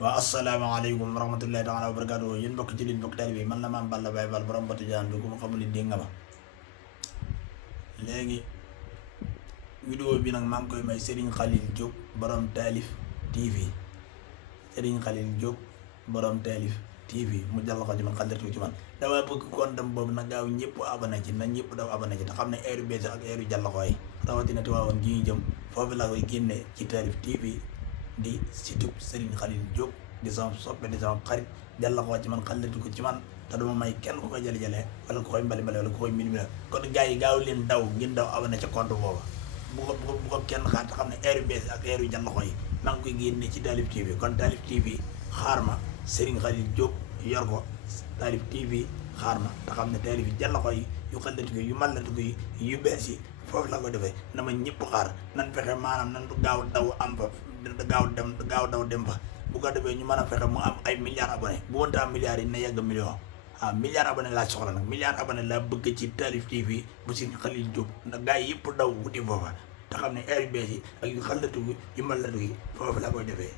waa asalaamaaleykum wa rahmatullahi taala wa barakaatu yéen mbokk ci liñ mbokk taalibe bi man la Mame Balla Baye Fall borom batu jaan bi ku ma xamul ni dégg nga ma léegi vidéo bi nag maa ngi koy may Serigne Khalil Diop borom Taalif TV Serigne Khalil Diop borom Taalif TV mu jàll ko ci man xalatu ci man dama bëgg kontam boobu nag gaaw ñëpp abonné ci na ñëpp daw abonné ci te xam ne heure bees ak heure jàll ko yi rawatina te waawoon ji ñu jëm foofu laa koy génne ci Taalif TV di situb Serigne Khalil Diop di sama soppe di sama xarit jàlla ko ci man xalatu ko ci man te duma may kenn ku koy jale-jale wala ku koy mbali wala ku koy mili kon gars yi gaaw leen daw ngeen daw abonné ca compte booba bu ko kenn xaar te xam ne heure bees ak heure jàll ko yi maa ngi koy génne ci Taalif TV kon Taalif TV xaar ma Serigne Khalil Diop yor ko Taalif TV xaar ma te xam ne Taalif yi jàll ko yi yu xalatu ko yu malatu ko yi yu bees yi foofu la ko defee na ma ñëpp xaar nan fexe maanaam nan gaaw daw am fa gaaw daw dem fa bu ko defee ñu mën a fexe mu am ay milliards abonné bu wonte am milliards yi na yegg million milliards abonné laa soxla nag milliards abonné laa bëgg ci Taalif TV bu Serigne Khalil Diop ndax gars yi yëpp daw wuti foofa te xam ne heure bees yi ak yu xalatu yu malatu yi foofu la koy defee